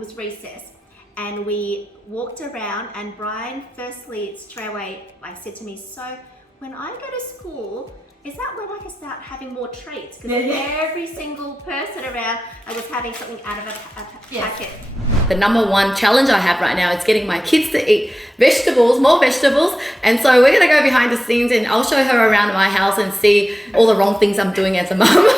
was recess, and we walked around, and Brian firstly straight away said to me, so when I go to school, is that when I can start having more treats? Because every single person around was having something out of a packet. The number one challenge I have right now is getting my kids to eat vegetables, more vegetables. And so we're gonna go behind the scenes and I'll show her around my house and see all the wrong things I'm doing as a mum.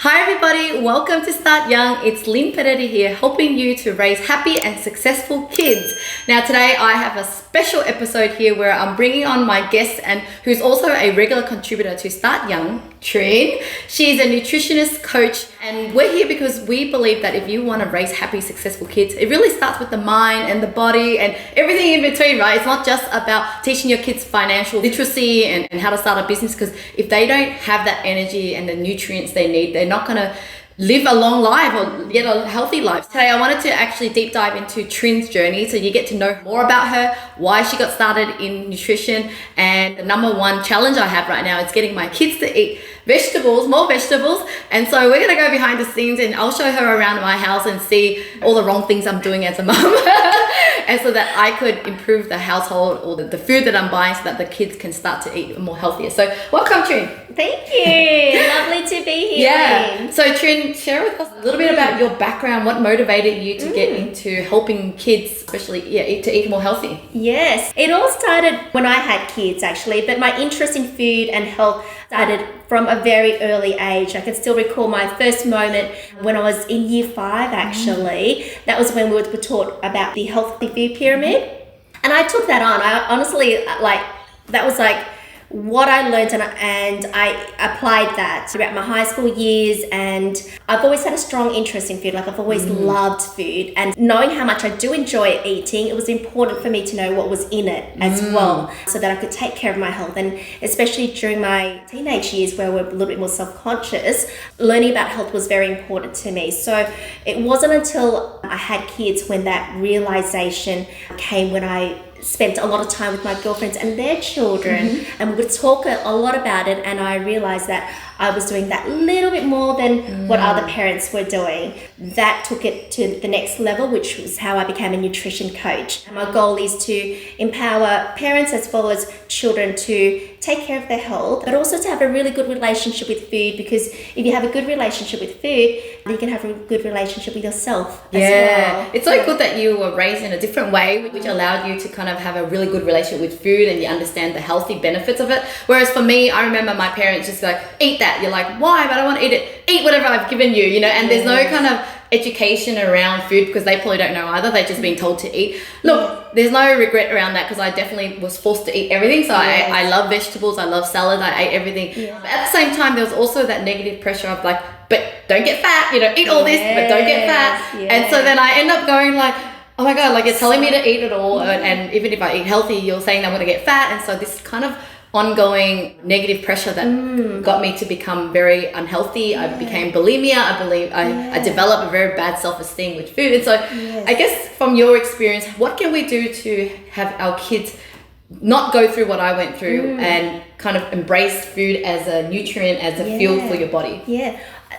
Hi everybody, welcome to Start Young. It's Lynn here, helping you to raise happy and successful kids. Now today I have a special episode here where I'm bringing on my guest and who's also a regular contributor to Start Young, Trinh. She's a nutritionist coach, and we're here because we believe that if you want to raise happy, successful kids, it really starts with the mind and the body and everything in between, right? It's not just about teaching your kids financial literacy and how to start a business, because if they don't have that energy and the nutrients they need, they're not going to live a long life or get a healthy life. Today I wanted to actually deep dive into Trinh's journey so you get to know more about her, why she got started in nutrition, and the number one challenge I have right now is getting my kids to eat vegetables, more vegetables. And so we're gonna go behind the scenes and I'll show her around my house and see all the wrong things I'm doing as a mum. And so that I could improve the household or the food that I'm buying so that the kids can start to eat more healthier. So welcome, Trinh. Thank you. Lovely to be here. Yeah. So Trinh, share with us a little bit about your background. What motivated you to get into helping kids, especially to eat more healthy? Yes. It all started when I had kids actually, but my interest in food and health started from a very early age. I can still recall my first moment when I was in year 5 actually. That was when we were taught about the healthy food pyramid. And I took that on. I honestly, that was what I learned, and I applied that throughout my high school years. And I've always had a strong interest in food. I've always loved food, and knowing how much I do enjoy eating, it was important for me to know what was in it as well, so that I could take care of my health. And especially during my teenage years where we're a little bit more self-conscious, learning about health was very important to me. So it wasn't until I had kids when that realization came, when I spent a lot of time with my girlfriends and their children, and we would talk a lot about it, and I realized that I was doing that little bit more than what other parents were doing. That took it to the next level, which was how I became a nutrition coach. And my goal is to empower parents as well as children to take care of their health, but also to have a really good relationship with food, because if you have a good relationship with food, you can have a good relationship with yourself as well. It's so good that you were raised in a different way, which allowed you to kind of have a really good relationship with food and you understand the healthy benefits of it. Whereas for me, I remember my parents just like, eat that. You're like, why? But I want to eat it. Eat whatever I've given you, and there's no kind of education around food because they probably don't know either. They're just being told to eat. Look, there's no regret around that because I definitely was forced to eat everything. So I love vegetables, I love salad, I ate everything. But at the same time, there was also that negative pressure of like, but don't get fat, eat all this, but don't get fat. And so then I end up going like, oh my God, like you're telling me to eat it all. And even if I eat healthy, you're saying I'm going to get fat. And so this kind of ongoing negative pressure that got me to become very unhealthy. I became bulimia. I developed a very bad self-esteem with food. And so I guess from your experience, what can we do to have our kids not go through what I went through and kind of embrace food as a nutrient, as a fuel for your body?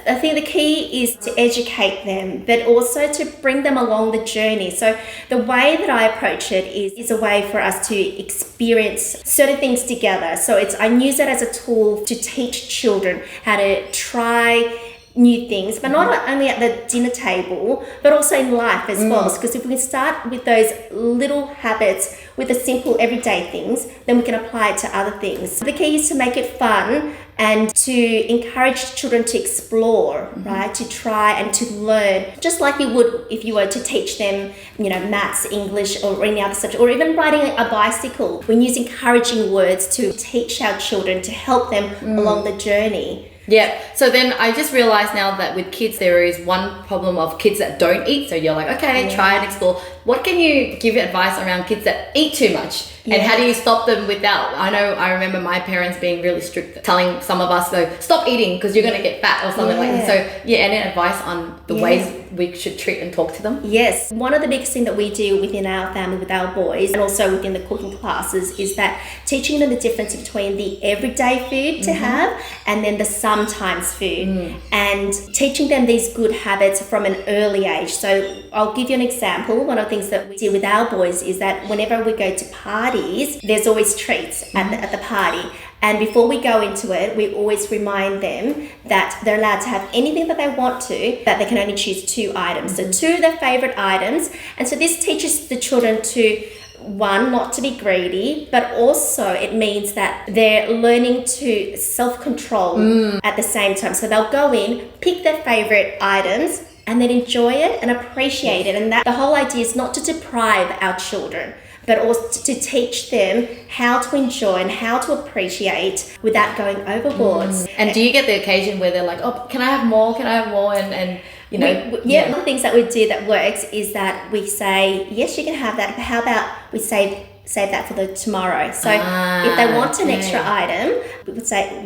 I think the key is to educate them, but also to bring them along the journey. So the way that I approach it is a way for us to experience certain things together. So I use it as a tool to teach children how to try new things, but not only at the dinner table, but also in life as well. Because if we can start with those little habits, with the simple everyday things, then we can apply it to other things. The key is to make it fun and to encourage children to explore, right? To try and to learn, just like you would if you were to teach them, maths, English, or any other subject, or even riding a bicycle. We use encouraging words to teach our children, to help them along the journey. Yeah. So then I just realized now that with kids, there is one problem of kids that don't eat. So you're like, okay, try and explore. what can you give advice around kids that eat too much? And how do you stop them without, I remember my parents being really strict, telling some of us, stop eating because you're going to get fat or something like that. So any advice on the ways we should treat and talk to them? Yes. One of the biggest things that we do within our family with our boys and also within the cooking classes is that teaching them the difference between the everyday food to have and then the sometimes food and teaching them these good habits from an early age. So I'll give you an example. One of the things that we do with our boys is that whenever we go to parties, there's always treats at the party. And before we go into it, we always remind them that they're allowed to have anything that they want to, that they can only choose 2 items. So 2 of their favorite items. And so this teaches the children to, one, not to be greedy, but also it means that they're learning to self-control at the same time. So they'll go in, pick their favorite items, and then enjoy it and appreciate it. And that the whole idea is not to deprive our children, but also to teach them how to enjoy and how to appreciate without going overboard. And do you get the occasion where they're like, oh, can I have more? Can I have more? And you know. One of the things that we do that works is that we say, yes, you can have that, but how about we save that for the tomorrow. So if they want an extra item, we would say,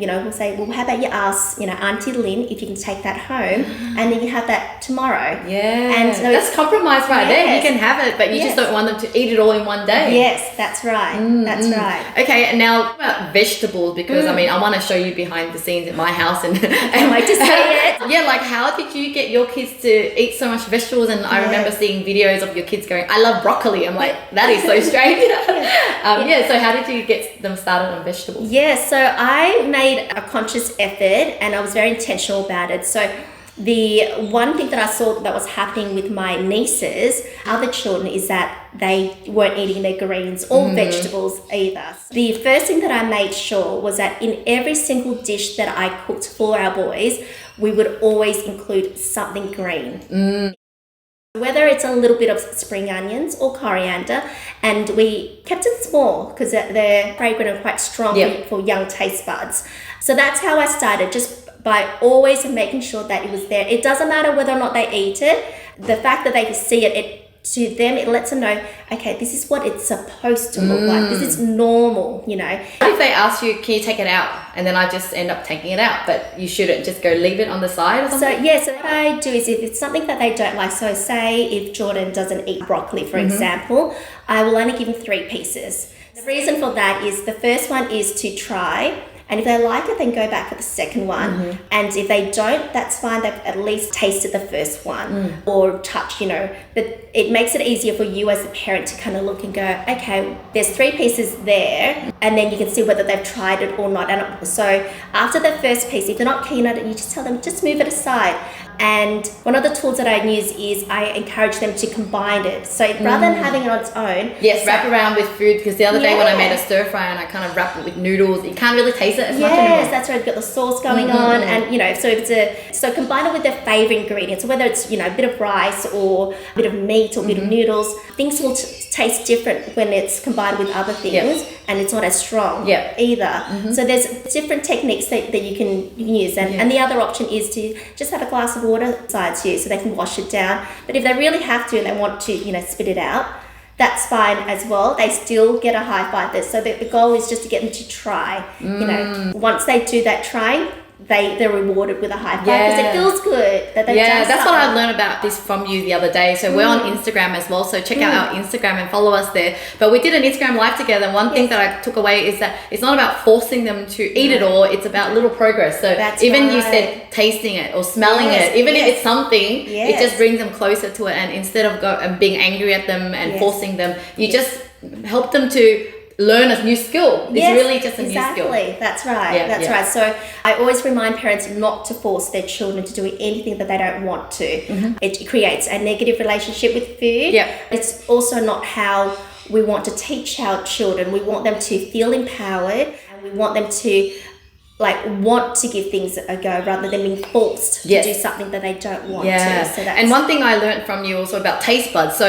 well, how about you ask, Auntie Lynn if you can take that home and then you have that tomorrow. Yeah. And so that's compromise right there. You can have it, but you just don't want them to eat it all in one day. Yes, that's right. That's right. Okay, and now about vegetables, because I want to show you behind the scenes at my house and I like to see it. Yeah, like how did you get your kids to eat so much vegetables? And I remember seeing videos of your kids going, I love broccoli. I'm like, that is so strange. So how did you get them started on vegetables? So I made a conscious effort and I was very intentional about it. So the one thing that I saw that was happening with my nieces, other children, is that they weren't eating their greens or vegetables either. The first thing that I made sure was that in every single dish that I cooked for our boys, we would always include something green. Whether it's a little bit of spring onions or coriander, and we kept it small because they're fragrant and quite strong for young taste buds. So that's how I started, just by always making sure that it was there. It doesn't matter whether or not they eat it. The fact that they can see it to them, it lets them know, okay, this is what it's supposed to look like. This is normal, What if they ask you, can you take it out? And then I just end up taking it out, but you shouldn't just go leave it on the side or something? So what I do is if it's something that they don't like, so say if Jordan doesn't eat broccoli, for example, I will only give him 3 pieces. The reason for that is the first one is to try. And if they like it, then go back for the second one. And if they don't, that's fine. They've at least tasted the first one or touched, But it makes it easier for you as a parent to kind of look and go, okay, there's 3 pieces there. And then you can see whether they've tried it or not. And so after the first piece, if they're not keen on it, you just tell them, just move it aside. And one of the tools that I use is I encourage them to combine it. So rather than having it on its own. Yes, wrap around with food, because the other day when I made a stir fry and I kind of wrapped it with noodles, you can't really taste it as much anymore. Yes, that's right. You've got the sauce going on, and so combine it with their favorite ingredients. So whether it's a bit of rice or a bit of meat or a bit of noodles, things will taste different when it's combined with other things, and it's not as strong either. So there's different techniques that you can use, and the other option is to just have a glass of water beside you so they can wash it down. But if they really have to and they want to spit it out, that's fine as well. They still get a high five. So the goal is just to get them to try. Once they do that trying, they're rewarded with a high five because it feels good that they've done that's what I learned about this from you the other day. So we're on Instagram as well, so check out our Instagram and follow us there. But we did an Instagram live together, and one thing that I took away is that it's not about forcing them to eat it all, it's about little progress. So you said tasting it or smelling it, even if it's something, it just brings them closer to it. And instead of being angry at them and forcing them, you just help them to learn a new skill. It's really just a new skill. That's right. That's right. So I always remind parents not to force their children to do anything that they don't want to. It creates a negative relationship with food. It's also not how we want to teach our children. We want them to feel empowered, and we want them to like want to give things a go rather than being forced to do something that they don't want to. So and one thing I learned from you also about taste buds. So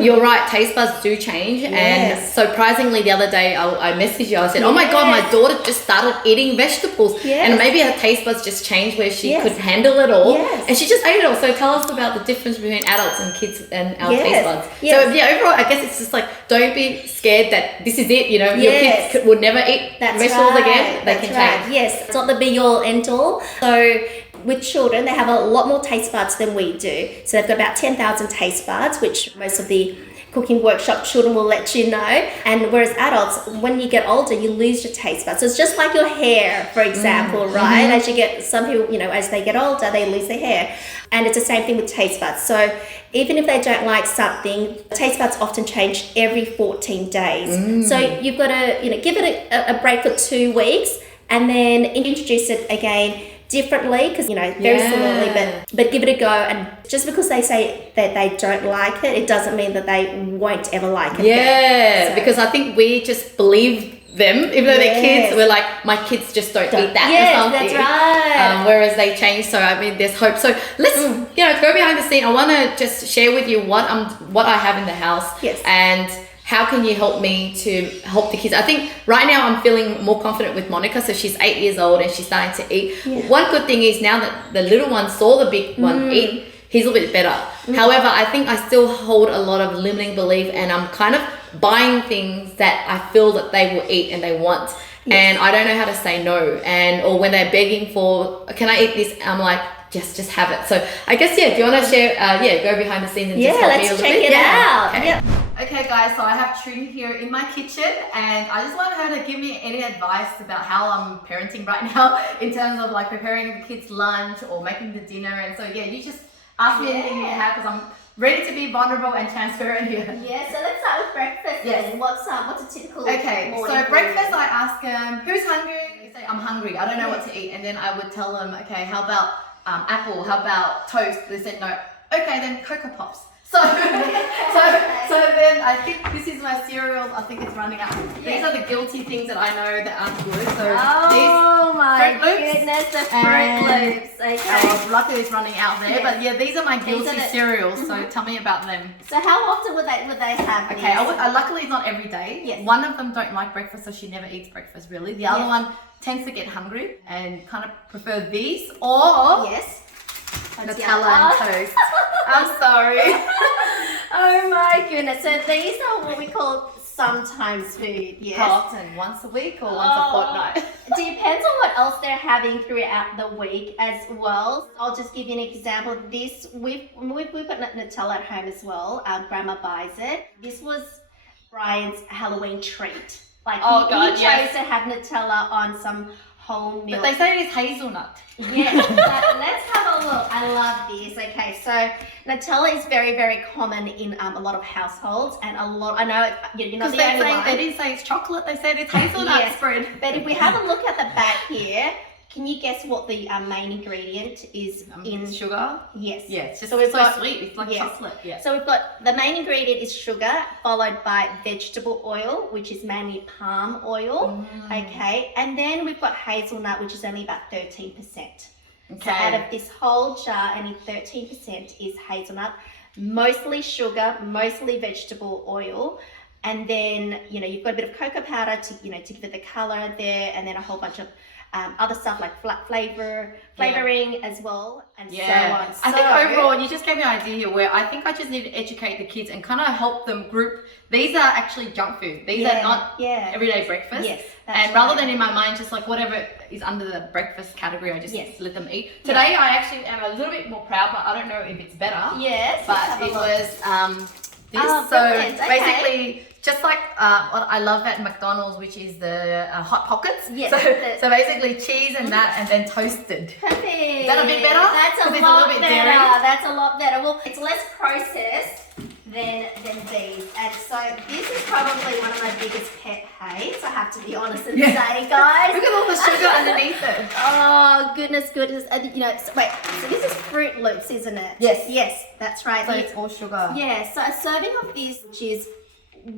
you're right, taste buds do change. And surprisingly, the other day I messaged you. I said, "Oh my God, my daughter just started eating vegetables, and maybe her taste buds just changed where she could handle it all, and she just ate it all." So tell us about the difference between adults and kids and our taste buds. So overall, I guess it's just like, don't be scared that this is it. You know, your kids would never eat vegetables again. They can change. Yes, it's not the be all end all. So with children, they have a lot more taste buds than we do. So they've got about 10,000 taste buds, which most of the cooking workshop children will let you know. And whereas adults, when you get older, you lose your taste buds. So it's just like your hair, for example, right? As you get, some people, you know, as they get older, they lose their hair. And it's the same thing with taste buds. So even if they don't like something, taste buds often change every 14 days. So you've got to, you know, give it a break for 2 weeks and then introduce it again differently, because, you know, very similarly, but give it a go. And just because they say that they don't like it, it doesn't mean that they won't ever like it again. Because I think we just believe them, even though they're kids. We're like, my kids just don't eat that or something. That's right. Whereas they change. So I mean, there's hope. So let's you know, go behind the scene. I want to just share with you what I have in the house. And how can you help me to help the kids? I think right now I'm feeling more confident with Monica. So she's 8 years old and she's starting to eat. One good thing is now that the little one saw the big one eat, he's a little bit better. However, I think I still hold a lot of limiting belief, and I'm kind of buying things that I feel that they will eat and they want. And I don't know how to say no. And or when they're begging for, can I eat this? I'm like, just have it. So I guess, do you want to share, go behind the scenes and just help me a little bit? Let's check it out. Okay. Okay guys, so I have Trinh here in my kitchen, and I just want her to give me any advice about how I'm parenting right now in terms of like preparing the kids' lunch or making the dinner. And so you just ask me anything you have, because I'm ready to be vulnerable and transparent here. Yeah, so let's start with breakfast then. What's a typical morning so breakfast, I ask them, who's hungry? They say, I'm hungry, I don't know what to eat. And then I would tell them, okay, how about apple, how about toast? They said no. Okay, then Cocoa Pops. So then I think this is my cereal. I think it's running out. These are the guilty things that I know that aren't good. So my goodness, the Fruit Loops. Okay. Luckily it's running out there. But these are my guilty cereals. So tell me about them. So how often would they have these? Okay, luckily it's not every day. Yes. One of them don't like breakfast, so she never eats breakfast really. The other one tends to get hungry and kind of prefer these or Nutella and toast. I'm sorry. Oh my goodness. So these are what we call sometimes food. Yes. How often? Once a week or once a fortnight? Depends on what else they're having throughout the week as well. I'll just give you an example. This we've got Nutella at home as well. Grandma buys it. This was Brian's Halloween treat. Like he chose to have Nutella on some whole milk. But they say it is hazelnut. Yes, let's have a look. I love this. Okay, so Nutella is very, very common in a lot of households, and a lot. I know you're not the only one. They didn't say it's chocolate. They said it's hazelnut spread. But if we have a look at the back here, can you guess what the main ingredient is in sugar? Yes. Yeah, it's just so sweet. It's like chocolate. Yeah. So we've got the main ingredient is sugar, followed by vegetable oil, which is mainly palm oil. Okay, and then we've got hazelnut, which is only about 13%. Okay. So out of this whole jar, only 13% is hazelnut, mostly sugar, mostly vegetable oil. And then, you've got a bit of cocoa powder to give it the color there, and then a whole bunch of other stuff like flavoring as well, and so on. I think overall, you just gave me an idea here where I think I just need to educate the kids and kind of help them group. These are actually junk food. These are not everyday breakfast. Yes, and rather than in my mind, just like whatever is under the breakfast category, I just let them eat. Today, I actually am a little bit more proud, but I don't know if it's better. Yes, but it was this. Basically, just like what I love at McDonald's, which is the Hot Pockets. Yes. So basically cheese and that, and then toasted. Perfect. Is that a bit better? That's a lot better. That's a lot better. Well, it's less processed than these. And so this is probably one of my biggest pet hates, I have to be honest and say, guys. Look at all the sugar underneath it. Oh, goodness. And, so this is Fruit Loops, isn't it? Yes, that's right. So it's all sugar. Yeah, so a serving of this, which is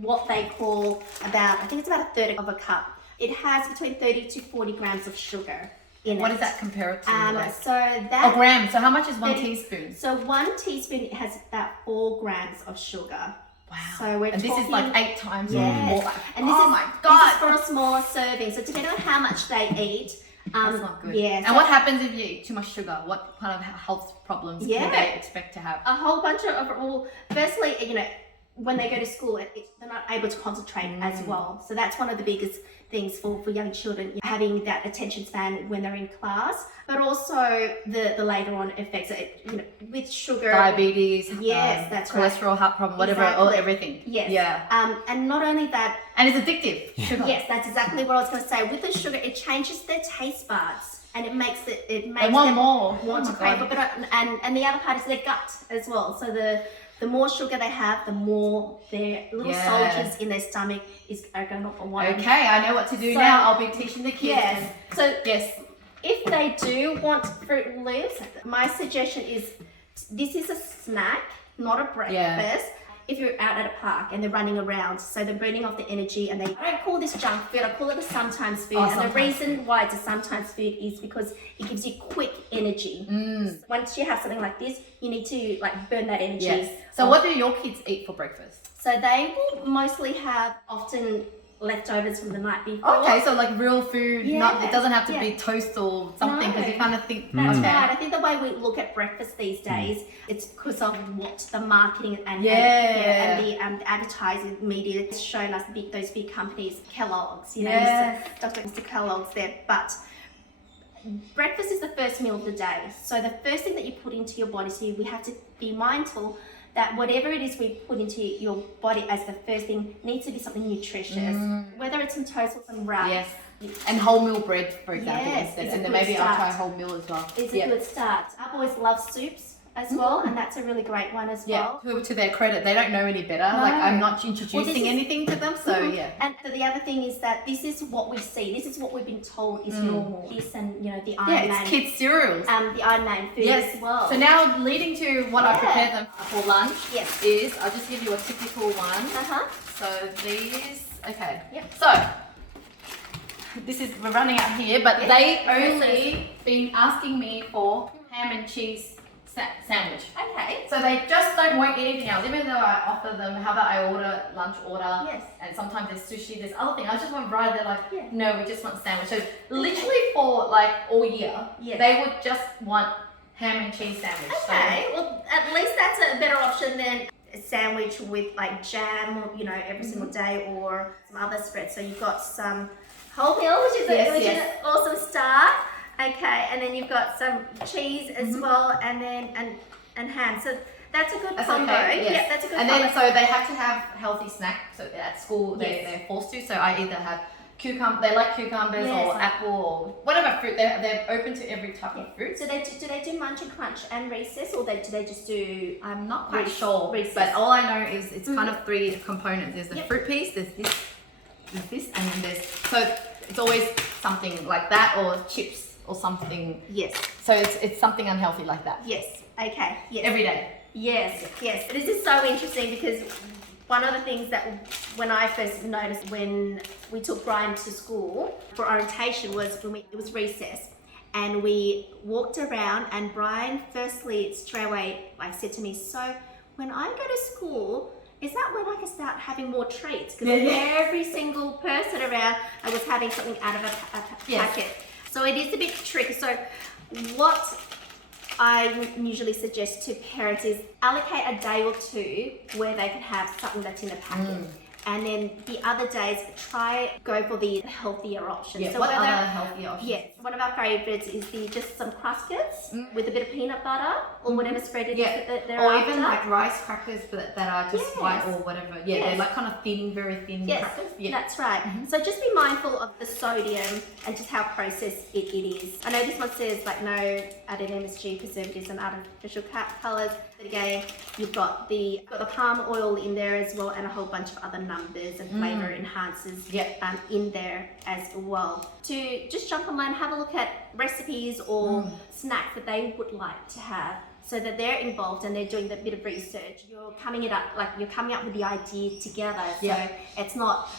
what they call I think it's about a third of a cup It has between 30 to 40 grams of sugar in it. What does that compare it to? So that gram. So how much is 1 30 teaspoon? So 1 teaspoon has about 4 grams of sugar. Wow. So we're and this is like 8 times more. And this oh is, my God. This is for a smaller serving. So depending on how much they eat, that's not good. Yeah. And what happens if you eat too much sugar? What kind of health problems do they expect to have? A whole bunch of, well, firstly, when they go to school, they're not able to concentrate as well. So that's one of the biggest things for young children, having that attention span when they're in class, but also the later on effects, with sugar. Diabetes, yes, that's right. cholesterol, heart problem, whatever, everything. Yes. Yeah. And not only that. And it's addictive, sugar. Yes, that's exactly what I was going to say. With the sugar, it changes their taste buds. And it makes them want to crave it. And the other part is their gut as well. So the more sugar they have, the more their little soldiers in their stomach are going off on one. Okay, I know what to do now. I'll be teaching the kids. Yes. If they do want Fruit Loops, my suggestion is this is a snack, not a breakfast. Yeah. If you're out at a park and they're running around, so they're burning off the energy, and I don't call this junk food, I call it a sometimes food. And the reason why it's a sometimes food is because it gives you quick energy. So once you have something like this, you need to burn that energy. Yes. So what do your kids eat for breakfast? So they will mostly have often leftovers from the night before. Okay, so real food, it doesn't have to be toast or something, because you kind of think, that's right. I think the way we look at breakfast these days, it's because of what the marketing and the advertising media has shown us, those big companies, Kellogg's, Mr. Kellogg's there. But breakfast is the first meal of the day. So the first thing that you put into your body, so we have to be mindful that whatever it is we put into your body as the first thing needs to be something nutritious. Whether it's some toast or some wrap. Yes. And wholemeal bread, for example, instead. And then maybe start. I'll try wholemeal as well. It's a good start. Our boys love soups as well, and that's a really great one as well. To their credit, they don't know any better. I'm not introducing anything to them, so And the other thing is that this is what we see. This is what we've been told is normal. This and the Iron Man. Yeah, it's kids' cereals. The Iron Man food as well. So now leading to what I prepared them for lunch is, I'll just give you a typical one. So these, okay. Yep. So we're running out here, but they only been asking me for ham and cheese sandwich. Okay. So they just won't eat anything else. Even though I offer them, how about I order lunch order? Yes. And sometimes there's sushi, there's other things. I just want variety. They're no, we just want sandwich. So literally for all year, they would just want ham and cheese sandwich. Okay. Well, at least that's a better option than a sandwich with jam, every single day, or some other spread. So you've got some wholemeal, which is an awesome start. Okay, and then you've got some cheese as well, and then and ham. So that's a good combo. Okay, yes. Yeah, that's a good combo. And then so they have to have healthy snack. So at school they're forced to. So I either have they like cucumbers or apple or whatever fruit. They're open to every type of fruit. So do they do Munch and Crunch and Recess, or do they just do? I'm not quite sure, but all I know is it's kind of 3 components. There's the fruit piece. There's this, and then so it's always something like that, or chips. Or something. Yes. So it's something unhealthy like that. Yes. Okay. Yes. Every day. Yes. Yes. This is so interesting because one of the things that when I first noticed when we took Brian to school for orientation was it was recess, and we walked around, and Brian firstly straight away said to me, "So when I go to school, is that when I can start having more treats?" Because every single person around was having something out of a packet. So it is a bit tricky. So what I usually suggest to parents is allocate a day or two where they can have something that's in the packet. And then the other days, go for the healthier options. Yeah, so what other healthier options? Yes, one of our favourites is just some cruskets with a bit of peanut butter or whatever spread it is that they're or after. even rice crackers that are just white or whatever. Yeah, they're kind of thin, very thin crackers. Yeah, that's right. So just be mindful of the sodium and just how processed it is. I know this one says no added MSG, preservatives and artificial colours. But again, you've got the palm oil in there as well, and a whole bunch of other numbers and flavour enhancers in there as well. To just jump online, have a look at recipes or snacks that they would like to have, so that they're involved and they're doing a bit of research. You're coming up with the idea together. So it's not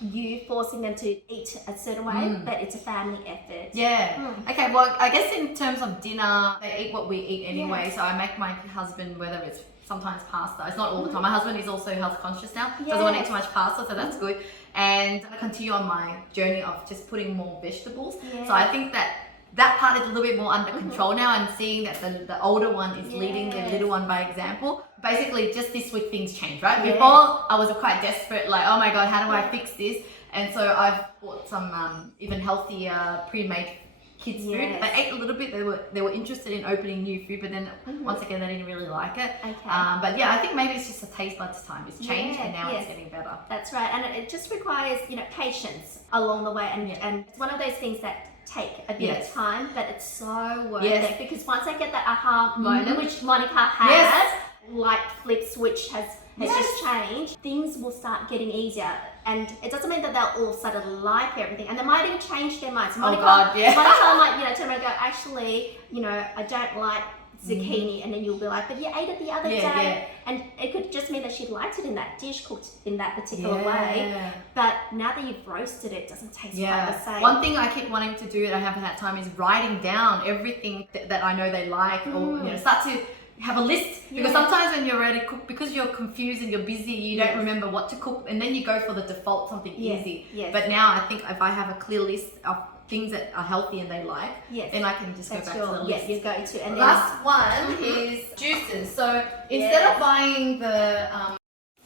you forcing them to eat a certain way, but it's a family effort. Yeah. Okay, well, I guess in terms of dinner, they eat what we eat anyway. Yes. So I make my husband, whether it's sometimes pasta, it's not all the time. My husband is also health conscious now, doesn't want to eat too much pasta, so that's good. And I continue on my journey of just putting more vegetables. Yeah. So I think that part is a little bit more under control now, and seeing that the older one is leading the little one by example. Basically, just this week things change, right? Yeah. Before I was quite desperate, like, oh my God, how do I fix this? And so I've bought some even healthier pre-made kids food. They ate a little bit. They were interested in opening new food, but then once again they didn't really like it. Okay. But yeah, I think maybe it's just a taste buds time. It's changed and now it's getting better. That's right, and it just requires patience along the way, and it's one of those things that take a bit of time, but it's so worth it, because once I get that aha moment, which Monica has, light flip switch has just changed, things will start getting easier. And it doesn't mean that they'll all of a sudden like everything, and they might even change their minds. Monica might turn around and go, actually, I don't like zucchini, and then you'll be like, but you ate it the other day, and it could just mean that she liked it in that dish, cooked in that particular way, but now that you've roasted it, it doesn't taste quite the same. One thing I keep wanting to do, and I haven't had time, is writing down everything that I know they like, or start to have a list, because sometimes when you're ready to cook, because you're confused and you're busy, you don't remember what to cook, and then you go for the default, something easy. But now I think if I have a clear list of things that are healthy and they like, then I can just go back to the list. You're going to. And then last one is juices. So instead of buying the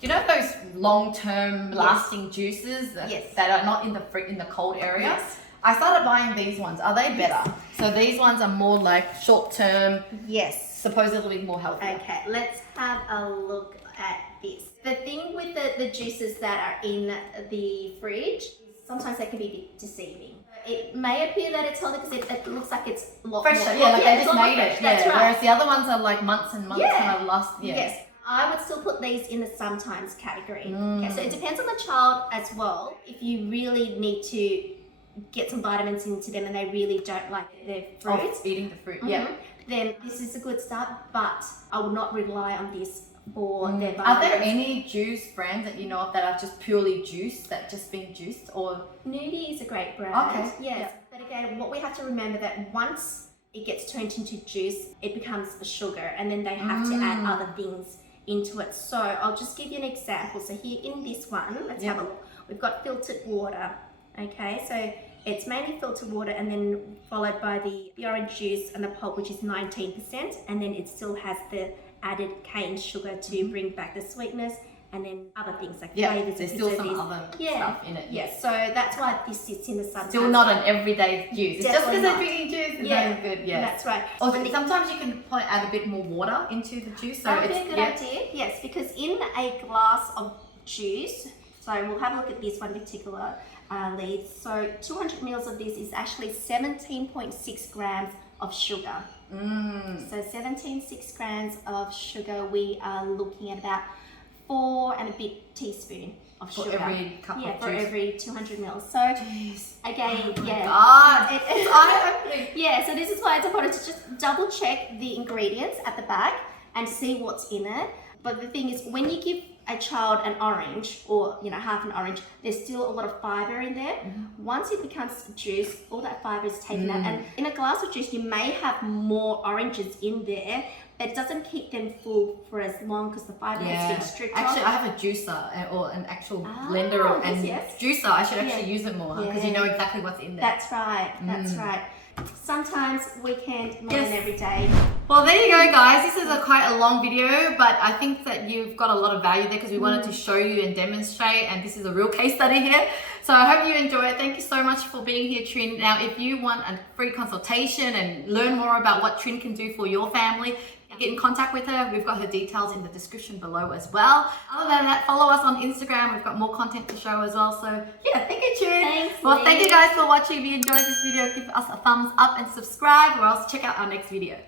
those long-term lasting juices that are not in the cold area, I started buying these ones. Are they better? So these ones are more like short-term, supposedly more healthy. Okay, let's have a look at this. The thing with the juices that are in the fridge, sometimes they can be a bit deceiving. It may appear that it's healthy because it looks like it's a lot fresher. more. They just made it. That's right. Whereas the other ones are like months and months and have lost. Yes. I would still put these in the sometimes category. Okay, so it depends on the child as well. If you really need to get some vitamins into them and they really don't like their fruits, eating the fruit, then this is a good start, but I would not rely on this for their vitamins. Are there any juice brands that you know of that are just purely juice, that just being juiced, or? Nudie is a great brand. Okay. Yes. But again, what we have to remember that once it gets turned into juice, it becomes a sugar, and then they have to add other things into it. So I'll just give you an example. So here in this one, let's have a look. We've got filtered water. Okay, so it's mainly filtered water, and then followed by the orange juice and the pulp, which is 19%, and then it still has the added cane sugar to bring back the sweetness, and then other things like flavors. There's still some other stuff in it. Yes, so that's why this sits in the sun. Still not an everyday juice. It's just because they're drinking juice and very good. That's right. Or sometimes you can probably add a bit more water into the juice. So that would be a good idea. Yes, because in a glass of juice, so we'll have a look at this one particular lead. So 200 mils of this is actually 17.6 grams of sugar. So 17.6 grams of sugar, we are looking at about 4 and a bit teaspoon of sugar. For every cup of juice. For every 200 mils. So again, God. It's eye-opening. So this is why it's important to just double check the ingredients at the back and see what's in it. But the thing is, when you give a child an orange, or half an orange, there's still a lot of fiber in there. Once it becomes juice, all that fiber is taken out, and in a glass of juice you may have more oranges in there, but it doesn't keep them full for as long because the fiber has been stripped off. Actually, I have a juicer or an actual blender and juicer. I should actually use it more because you know exactly what's in there. That's right. That's right. Sometimes weekend, not an every day. Well, there you go, guys. This is quite a long video, but I think that you've got a lot of value there because we wanted to show you and demonstrate, and this is a real case study here. So I hope you enjoy it. Thank you so much for being here, Trin. Now, if you want a free consultation and learn more about what Trin can do for your family, get in contact with her. We've got her details in the description below as well. Other than that, follow us on Instagram. We've got more content to show as well. So yeah, thank you, Trin. Thanks, well, thank you guys for watching. If you enjoyed this video, give us a thumbs up and subscribe, or else check out our next video.